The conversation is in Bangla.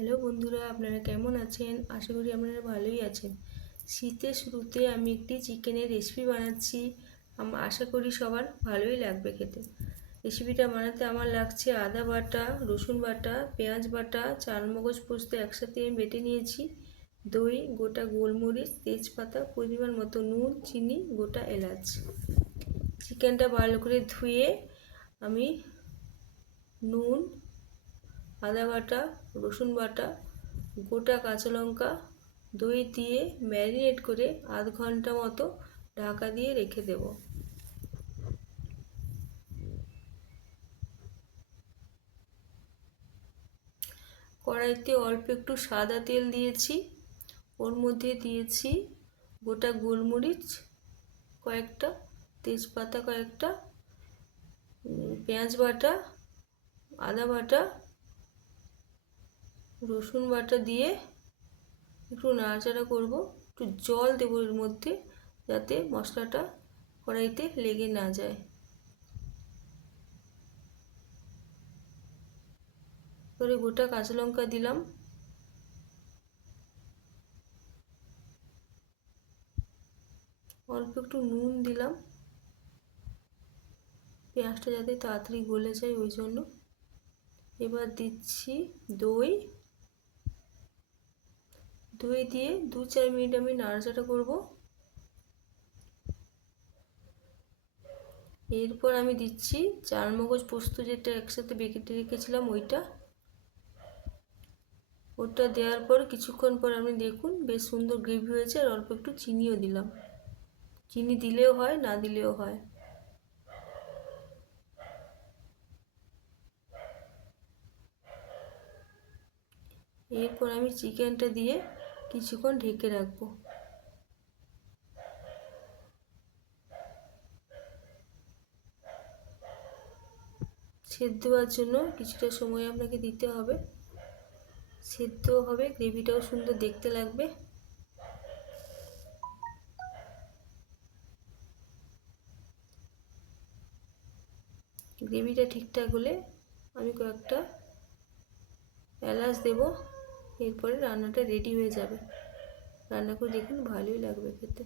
হ্যালো বন্ধুরা, আপনারা কেমন আছেন? আশা করি আপনারা ভালোই আছেন। শীতের শুরুতে আমি একটি চিকেনের রেসিপি বানাচ্ছি। আশা করি সবার ভালোই লাগবে খেতে। রেসিপিটা বানাতে আমার লাগছে আদা বাটা, রসুন বাটা, পেঁয়াজ বাটা, চালমগজ পোস্ত একসাথে আমি বেটে নিয়েছি, দই, গোটা গোলমরিচ, তেজপাতা, পরিমাণ মতো নুন, চিনি, গোটা এলাচ। চিকেনটা ভালো করে ধুয়ে আমি নুন, আদা বাটা, রসুন বাটা, গোটা কাঁচা লঙ্কা, দই দিয়ে ম্যারিনেট করে আধ ঘন্টা মতো ঢাকা দিয়ে রেখে দেব। কড়াইতে অল্প একটু সাদা তেল দিয়েছি, ওর মধ্যে দিয়েছি গোটা গোলমরিচ কয়েকটা, তেজপাতা কয়েকটা, পেঁয়াজ বাটা, আদা বাটা, রসুন বাটা দিয়ে একটু নাড়াচাড়া করব। একটু জল দেবো এর মধ্যে, যাতে মশলাটা কড়াইতে লেগে না যায়। এবারে গোটা কাঁচা লঙ্কা দিলাম, অল্প একটু নুন দিলাম, পেঁয়াজটা যাতে তাড়াতাড়ি গলে যায় ওই জন্য। এবার দিচ্ছি দই। দই দিয়ে 2-4 মিনিট আমি নাড়াচাড়া করব। এরপর আমি দিচ্ছি চালমগজ পোস্ত, যেটা একসাথে বেটে রেখেছিলাম ওটা দেওয়ার পর কিছুক্ষণ পর আপনি দেখুন বেশ সুন্দর গ্রেভি হয়েছে। আর অল্প একটু চিনিও দিলাম, চিনি দিলেও হয়, না দিলেও হয়। এরপর আমি চিকেনটা দিয়ে কিছুক্ষণ ঢেকে রাখবো। সেদ্ধ হওয়ার জন্য কিছুটা সময় আপনাকে দিতে হবে। সেদ্ধ হবে, গ্রেভিটাও সুন্দর দেখতে লাগবে। গ্রেভিটা ঠিকঠাক হলে আমি কয়েকটা এলাচ দেব। এরপরে রান্নাটা রেডি হয়ে যাবে। রান্না করে দেখুন, ভালোই লাগবে খেতে।